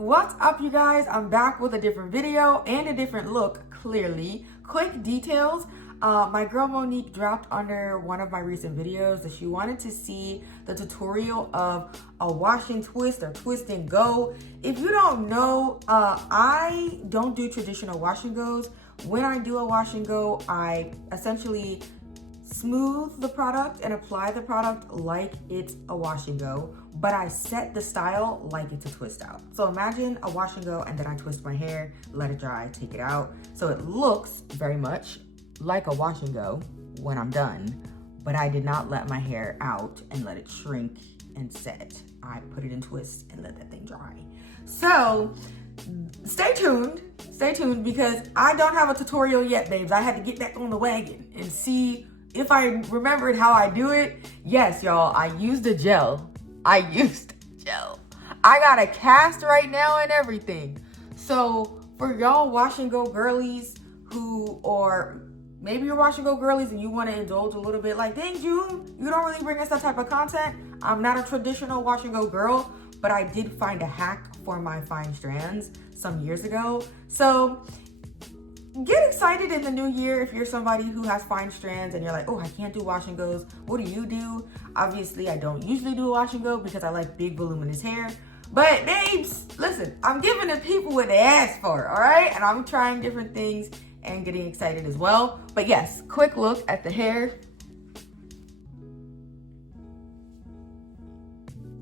What's up, you guys? I'm back with a different video and a different look, clearly. Quick details. My girl Monique dropped under one of my recent videos that she wanted to see the tutorial of a wash and twist or twist and go. If you don't know, I don't do traditional wash and goes. When I do a wash and go, I essentially smooth the product and apply the product like it's a wash and go, but I set the style like it's a twist out. So imagine a wash and go and then I twist my hair, let it dry, take it out. So it looks very much like a wash and go when I'm done, but I did not let my hair out and let it shrink and set. I put it in twists and let that thing dry. So stay tuned because I don't have a tutorial yet, babes. I had to get back on the wagon and see if I remembered how I do it. Yes, y'all, I used a gel. I got a cast right now and everything. So for y'all wash and go girlies or maybe you're wash and go girlies and you want to indulge a little bit, like, dang, June, you don't really bring us that type of content. I'm not a traditional wash and go girl, but I did find a hack for my Fine Strands some years ago. So get excited in the new year if you're somebody who has fine strands and you're like, oh, I can't do wash and goes. What do you do? Obviously, I don't usually do a wash and go because I like big voluminous hair. But babes, listen, I'm giving the people what they asked for, all right? And I'm trying different things and getting excited as well. But yes, quick look at the hair.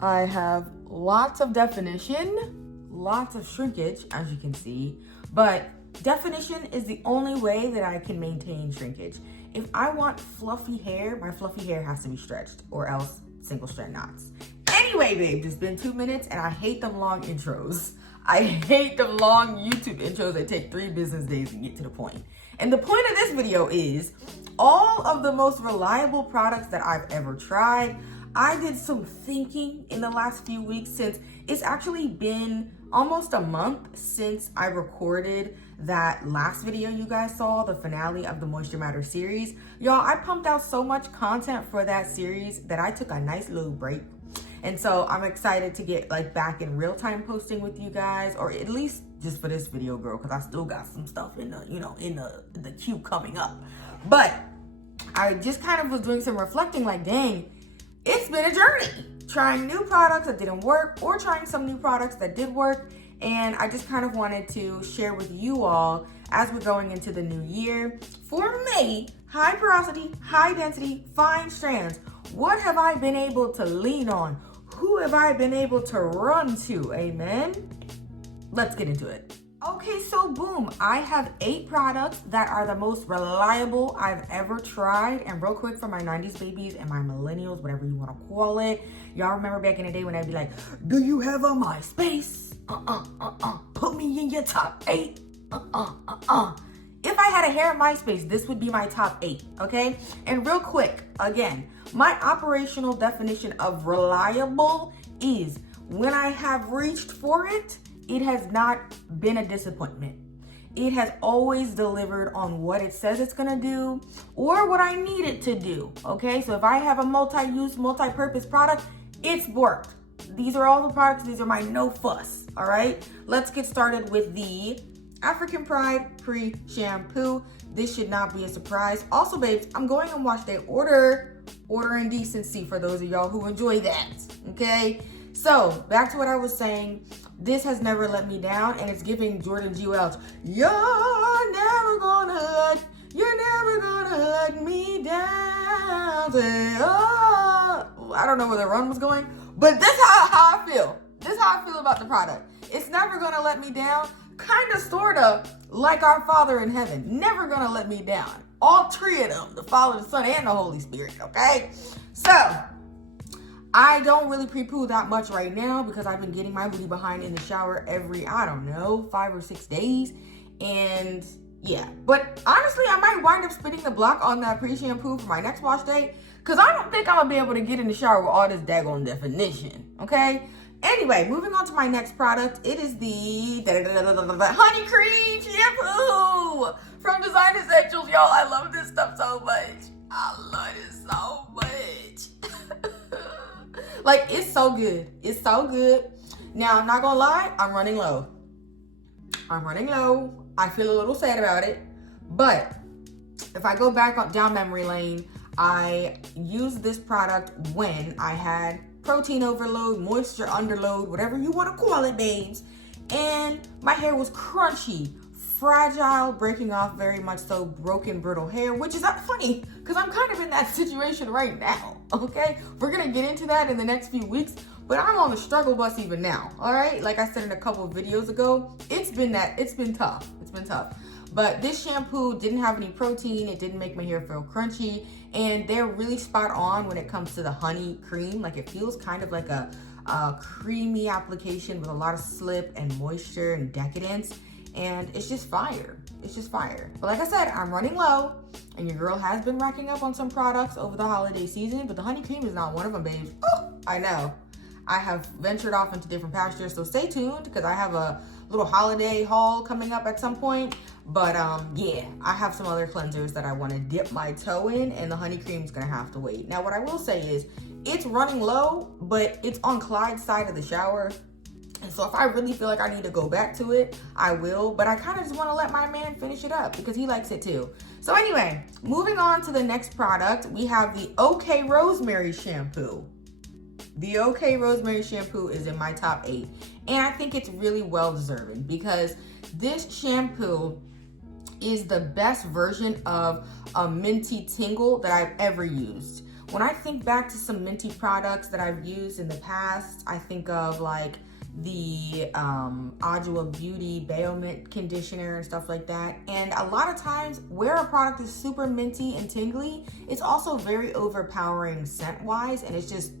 I have lots of definition, lots of shrinkage, as you can see, but definition is the only way that I can maintain shrinkage. If I want fluffy hair, my fluffy hair has to be stretched or else single strand knots. Anyway, babe, it's been 2 minutes and I hate them long intros. I hate the long YouTube intros that take 3 business days to get to the point. And the point of this video is all of the most reliable products that I've ever tried. I did some thinking in the last few weeks since it's actually been almost a month since I recorded that last video you guys saw, the finale of the Moisture Matter series. Y'all, I pumped out so much content for that series that I took a nice little break. And so I'm excited to get back in real time posting with you guys, or at least just for this video, girl, because I still got some stuff in the, in the queue coming up. But I just kind of was doing some reflecting like, dang, it's been a journey. Trying new products that didn't work or trying some new products that did work. And I just kind of wanted to share with you all as we're going into the new year. For me, high porosity, high density, fine strands. What have I been able to lean on? Who have I been able to run to? Amen. Let's get into it. Okay, so boom, I have 8 products that are the most reliable I've ever tried. And real quick for my 90s babies and my millennials, whatever you want to call it. Y'all remember back in the day when I'd be like, do you have a MySpace? Put me in your top 8. If I had a hair MySpace, this would be my top 8, okay? And real quick, again, my operational definition of reliable is when I have reached for it, it has not been a disappointment. It has always delivered on what it says it's gonna do or what I need it to do, okay? So if I have a multi-use, multi-purpose product, it's worked. These are all the products, these are my no fuss, all right? Let's get started with the African Pride Pre-Shampoo. This should not be a surprise. Also, babes, I'm going on wash day order in decency for those of y'all who enjoy that, okay? So back to what I was saying. This has never let me down, and it's giving Jordan G. Welch. You're never gonna let me down. Say, oh. I don't know where the run was going, but this is how I feel. This is how I feel about the product. It's never gonna let me down. Kind of, sort of, like our Father in heaven. Never gonna let me down. All 3 of them, the Father, the Son, and the Holy Spirit, okay? So I don't really pre-poo that much right now because I've been getting my booty behind in the shower every, 5 or 6 days. And yeah, but honestly, I might wind up spitting the block on that pre-shampoo for my next wash day because I don't think I'm gonna be able to get in the shower with all this daggone definition, okay? Anyway, moving on to my next product. It is the Honey Cream Shampoo from Design Essentials. Y'all, I love this stuff so much. I love it so much. Like, it's so good. It's so good. Now, I'm not gonna lie, I'm running low. I feel a little sad about it, but if I go back down memory lane, I used this product when I had protein overload, moisture underload, whatever you want to call it, babes. And my hair was crunchy, fragile, breaking off, very much so, broken, brittle hair, which is not funny because I'm kind of in that situation right now, okay? We're going to get into that in the next few weeks, but I'm on the struggle bus even now, all right? Like I said in a couple of videos ago, it's been tough. But this shampoo didn't have any protein. It didn't make my hair feel crunchy. And they're really spot on when it comes to the honey cream. Like, it feels kind of like a creamy application with a lot of slip and moisture and decadence. And it's just fire. But like I said, I'm running low. And your girl has been racking up on some products over the holiday season. But the honey cream is not one of them, babes. Oh, I know. I have ventured off into different pastures. So stay tuned because I have a little holiday haul coming up at some point. But yeah, I have some other cleansers that I want to dip my toe in, and the honey cream is gonna have to wait. Now, what I will say is it's running low, but it's on Clyde's side of the shower. And so if I really feel like I need to go back to it, I will. But I kind of just want to let my man finish it up because he likes it too. So anyway, moving on to the next product, we have the OK Rosemary shampoo. The OK Rosemary shampoo is in my top 8. And I think it's really well deserving because this shampoo is the best version of a minty tingle that I've ever used. When I think back to some minty products that I've used in the past, I think of like the Adwoa Beauty Baomint conditioner and stuff like that. And a lot of times where a product is super minty and tingly, it's also very overpowering scent-wise, and it's just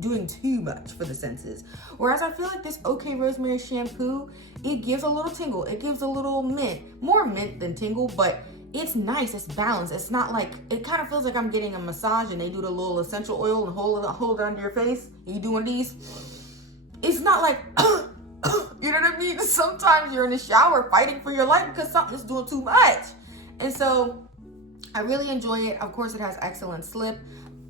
doing too much for the senses. Whereas I feel like this OK Rosemary shampoo, it gives a little tingle, it gives a little mint, more mint than tingle, but it's nice, it's balanced. It's not like, it kind of feels like I'm getting a massage and they do the little essential oil and hold it under your face and you do one of these. It's not like, you know what I mean? Sometimes you're in the shower fighting for your life because something's doing too much. And so I really enjoy it. Of course, it has excellent slip.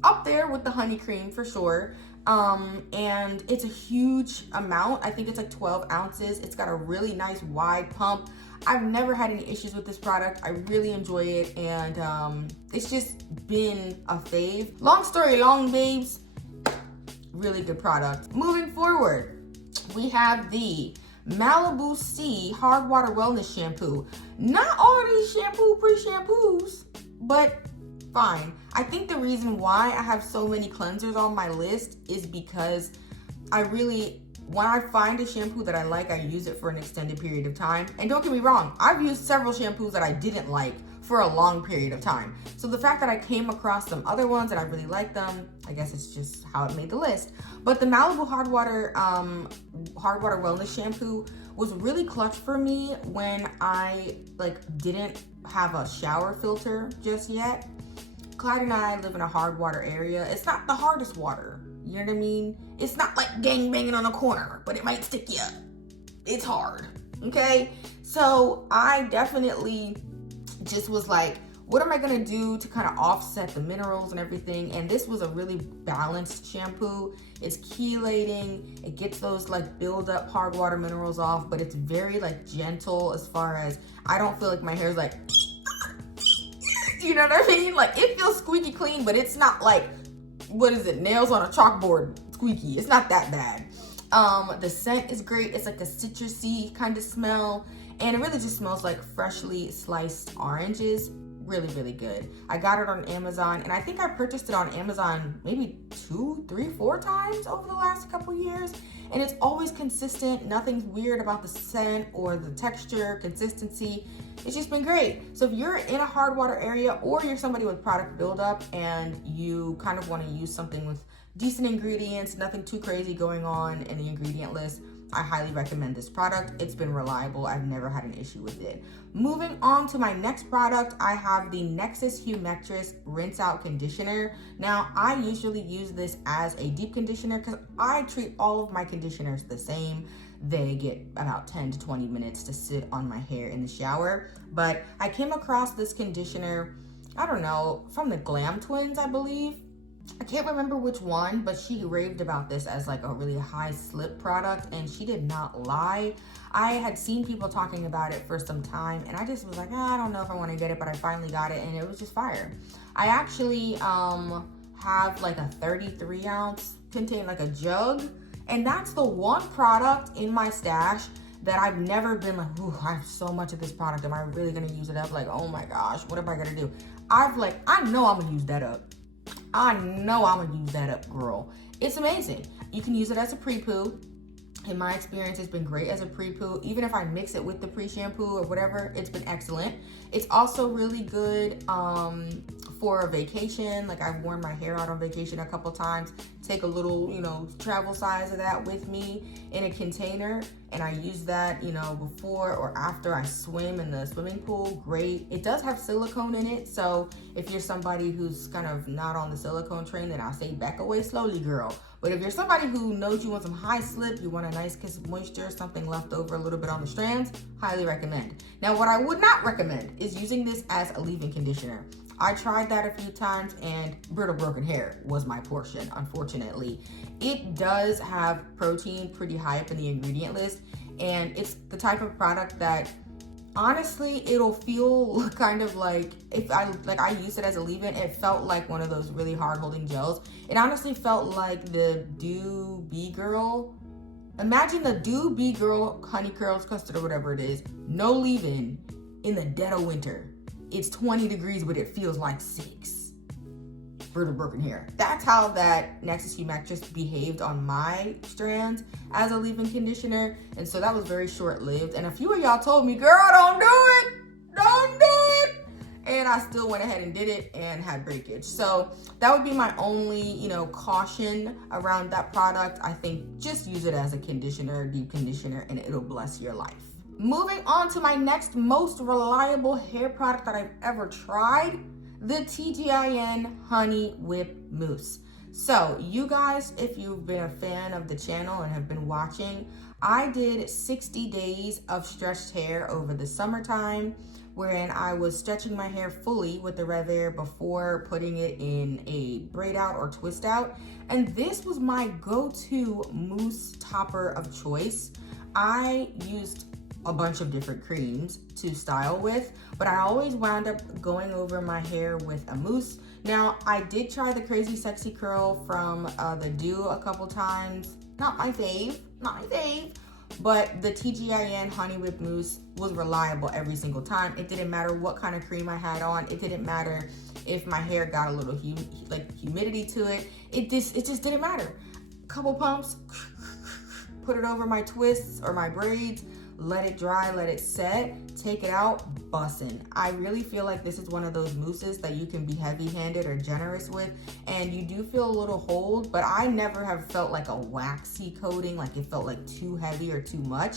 Up there with the honey cream for sure. And it's a huge amount. I think it's like 12 ounces. It's got a really nice wide pump. I've never had any issues with this product. I really enjoy it, and it's just been a fave. Long story long, babes. Really good product. Moving forward, we have the Malibu Sea Hard Water Wellness Shampoo. Not all of these pre-shampoos, but fine. I think the reason why I have so many cleansers on my list is because when I find a shampoo that I like, I use it for an extended period of time. And don't get me wrong, I've used several shampoos that I didn't like for a long period of time. So the fact that I came across some other ones and I really like them, I guess it's just how it made the list. But the Malibu Hard Water Wellness Shampoo was really clutch for me when I didn't have a shower filter just yet. Clyde and I live in a hard water area. It's not the hardest water, you know what I mean? It's not like gang banging on a corner, but it might stick you up. It's hard, okay? So I definitely just was like, what am I gonna do to kind of offset the minerals and everything? And this was a really balanced shampoo. It's chelating, it gets those build up hard water minerals off, but it's very gentle as far as, I don't feel like my hair is you know what I mean? It feels squeaky clean, but it's not nails on a chalkboard squeaky. It's not that bad. The scent is great. It's like a citrusy kind of smell, and it really just smells like freshly sliced oranges. Really, really good. I got it on Amazon, and I think I purchased it on Amazon maybe 2, 3, 4 times over the last couple years, and it's always consistent. Nothing's weird about the scent or the texture, consistency. It's just been great. So if you're in a hard water area, or you're somebody with product buildup and you kind of want to use something with decent ingredients, nothing too crazy going on in the ingredient list, I highly recommend this product. It's been reliable. I've never had an issue with it. Moving on to my next product, I have the Nexxus Humectress Rinse Out Conditioner. Now, I usually use this as a deep conditioner because I treat all of my conditioners the same. They get about 10 to 20 minutes to sit on my hair in the shower. But I came across this conditioner, I don't know, from the Glam Twins, I believe. I can't remember which one, but she raved about this as like a really high slip product, and she did not lie. I had seen people talking about it for some time, and I just was like, I don't know if I want to get it, but I finally got it, and it was just fire. I actually have like a 33 ounce contain, like a jug, and that's the one product in my stash that I've never been like, ooh, I have so much of this product. Am I really gonna use it up? Like, oh my gosh, what am I gonna do? I know I'm gonna use that up. I know I'm gonna use that up, girl. It's amazing. You can use it as a pre-poo. In my experience, it's been great as a pre-poo. Even if I mix it with the pre-shampoo or whatever, it's been excellent. It's also really good for a vacation. Like, I've worn my hair out on vacation a couple times. Take a little, travel size of that with me in a container, and I use that, before or after I swim in the swimming pool. Great. It does have silicone in it, so if you're somebody who's kind of not on the silicone train, then I'll say back away slowly, girl. But if you're somebody who knows you want some high slip, you want a nice kiss of moisture, something left over a little bit on the strands, highly recommend. Now, what I would not recommend is using this as a leave-in conditioner. I tried that a few times, and brittle broken hair was my portion, unfortunately. It does have protein pretty high up in the ingredient list, and it's the type of product that honestly, it'll feel kind of like, if I used it as a leave-in, it felt like one of those really hard holding gels. It honestly felt like the Dew Bee Girl. Imagine the Dew Bee Girl Honey Curls Custard or whatever it is, no leave-in, in the dead of winter. It's 20 degrees, but it feels like 6. Brittle broken hair. That's how that Nexus Humac just behaved on my strands as a leave-in conditioner. And so that was very short-lived. And a few of y'all told me, girl, don't do it. Don't do it. And I still went ahead and did it and had breakage. So that would be my only, caution around that product. I think just use it as a conditioner, deep conditioner, and it'll bless your life. Moving on to my next most reliable hair product that I've ever tried, the TGIN Honey Whip Mousse. So you guys, if you've been a fan of the channel and have been watching, I did 60 days of stretched hair over the summertime, wherein I was stretching my hair fully with the Rev Air before putting it in a braid out or twist out. And this was my go-to mousse topper of choice. I used a bunch of different creams to style with, but I always wound up going over my hair with a mousse. Now, I did try the Crazy Sexy Curl from the Dew a couple times. Not my fave, but the TGIN Honey Whip Mousse was reliable every single time. It didn't matter what kind of cream I had on. It didn't matter if my hair got a little humidity to it. It just didn't matter. Couple pumps, put it over my twists or my braids, let it dry, let it set, take it out, bussin'. I really feel like this is one of those mousses that you can be heavy-handed or generous with, and you do feel a little hold, but I never have felt like a waxy coating, like it felt like too heavy or too much.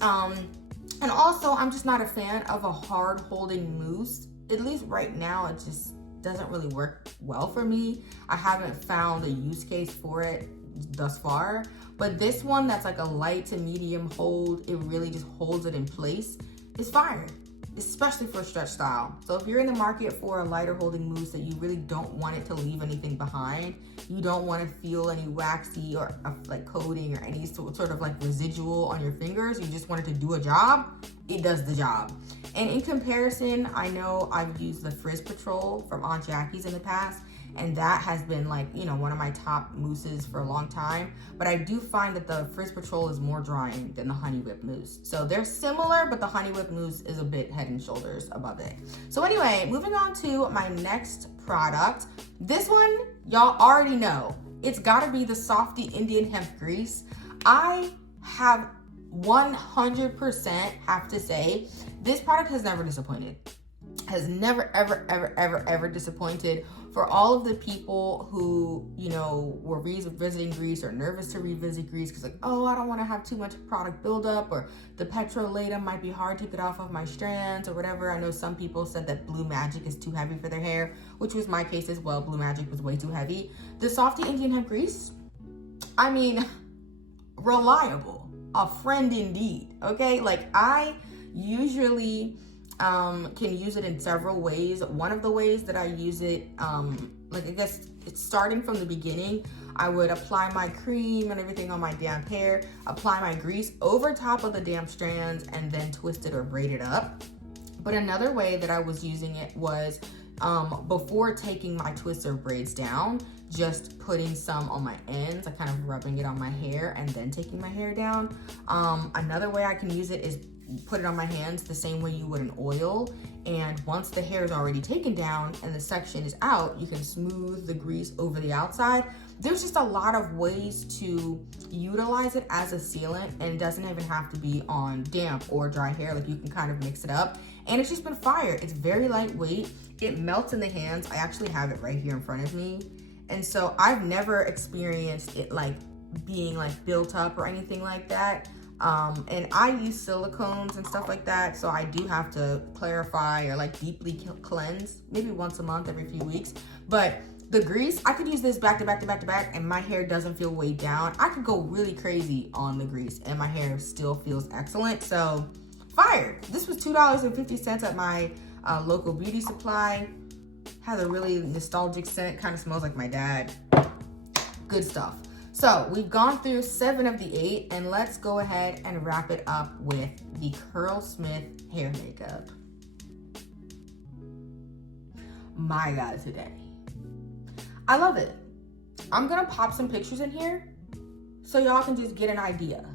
And also, I'm just not a fan of a hard holding mousse. At least right now, it just doesn't really work well for me. I haven't found a use case for it thus far, but this one that's like a light to medium hold, it really just holds it in place, is fire, especially for a stretch style. So if you're in the market for a lighter holding mousse that you really don't want it to leave anything behind, you don't want to feel any waxy or like coating or any sort of like residual on your fingers, you just want it to do a job, it does the job. And in comparison, I know I've used the Frizz Patrol from Aunt Jackie's in the past, and that has been like, one of my top mousses for a long time. But I do find that the Frizz Patrol is more drying than the Honey Whip Mousse. So they're similar, but the Honey Whip Mousse is a bit head and shoulders above it. So anyway, moving on to my next product. This one, y'all already know. It's gotta be the Softy Indian Hemp Grease. I have 100% have to say, this product has never disappointed. Has never, ever disappointed. For all of the people who, were revisiting Grease or nervous to revisit Grease because like, oh, I don't want to have too much product buildup, or the petrolatum might be hard to get off of my strands or whatever. I know some people said that Blue Magic is too heavy for their hair, which was my case as well. Blue Magic was way too heavy. The Softy Indian Hemp Grease, I mean, reliable. A friend indeed, okay? Like, I usually can use it in several ways. One of the ways that I use it, like I guess it's starting from the beginning, I would apply my cream and everything on my damp hair, apply my grease over top of the damp strands, and then twist it or braid it up. But another way that I was using it was before taking my twists or braids down, just putting some on my ends, like kind of rubbing it on my hair and then taking my hair down. Another way I can use it is put it on my hands the same way you would an oil. And once the hair is already taken down and the section is out, you can smooth the grease over the outside. There's just a lot of ways to utilize it as a sealant, and it doesn't even have to be on damp or dry hair. Like, you can kind of mix it up, and it's just been fire. It's very lightweight. It melts in the hands. I actually have it right here in front of me. And so I've never experienced it like being like built up or anything like that. And I use silicones and stuff like that, so I do have to clarify or like deeply cleanse maybe once a month, every few weeks. But the grease, I could use this back to back to back to back, and my hair doesn't feel weighed down. I could go really crazy on the grease and my hair still feels excellent. So fire. This was $2.50 at my local beauty supply. Has a really nostalgic scent, kind of smells like my dad. Good stuff. So we've gone through 7 of the 8, and let's go ahead and wrap it up with the Curlsmith hair makeup. My God, today. I love it. I'm gonna pop some pictures in here so y'all can just get an idea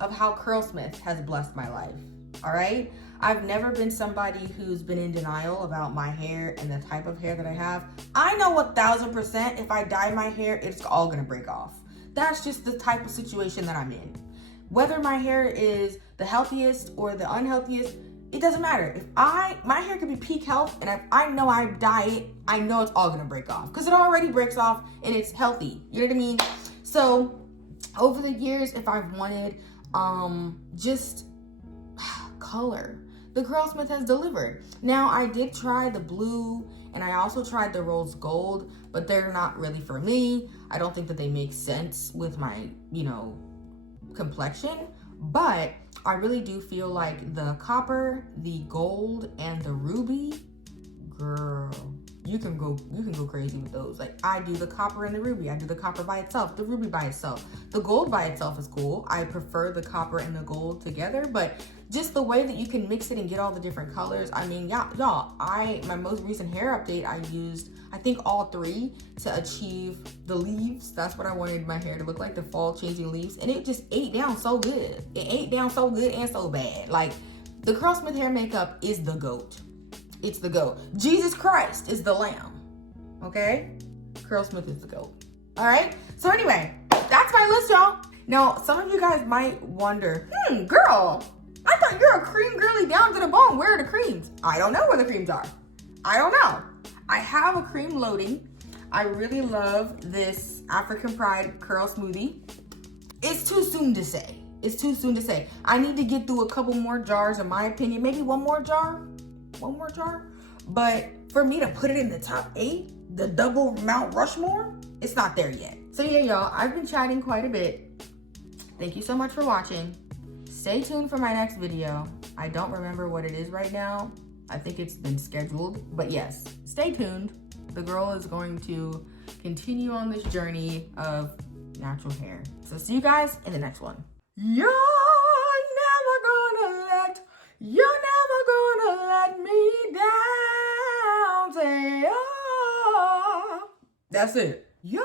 of how Curlsmith has blessed my life, all right? I've never been somebody who's been in denial about my hair and the type of hair that I have. I know 1000% if I dye my hair, it's all gonna break off. That's just the type of situation that I'm in. Whether my hair is the healthiest or the unhealthiest, it doesn't matter. If my hair could be peak health, and if I know I dye it, I know it's all gonna break off because it already breaks off and it's healthy. You know what I mean? So over the years, if I've wanted just color, the Curlsmith has delivered. Now, I did try the blue and I also tried the rose gold, but they're not really for me. I don't think that they make sense with my, complexion. But I really do feel like the copper, the gold, and the ruby, girl, you can go crazy with those. Like, I do the copper and the ruby. I do the copper by itself, the ruby by itself. The gold by itself is cool. I prefer the copper and the gold together, but just the way that you can mix it and get all the different colors. I mean, y'all, my most recent hair update, I used, I think, all 3 to achieve the leaves. That's what I wanted my hair to look like, the fall changing leaves. And it just ate down so good. It ate down so good and so bad. Like, the Curlsmith hair makeup is the GOAT. It's the GOAT. Jesus Christ is the lamb. Okay? Curlsmith is the GOAT. All right? So anyway, that's my list, y'all. Now, some of you guys might wonder, girl, I thought you're a cream girly down to the bone. Where are the creams? I don't know where the creams are. I don't know. I have a cream loading. I really love this African Pride Curl Smoothie. It's too soon to say. It's too soon to say. I need to get through a couple more jars, in my opinion. Maybe one more jar. But for me to put it in the top 8, the double Mount Rushmore, it's not there yet. So yeah, y'all, I've been chatting quite a bit. Thank you so much for watching. Stay tuned for my next video. I don't remember what it is right now. I think it's been scheduled, but yes, stay tuned. The girl is going to continue on this journey of natural hair. So see you guys in the next one. You're never gonna let me down. Say, oh. That's it. You're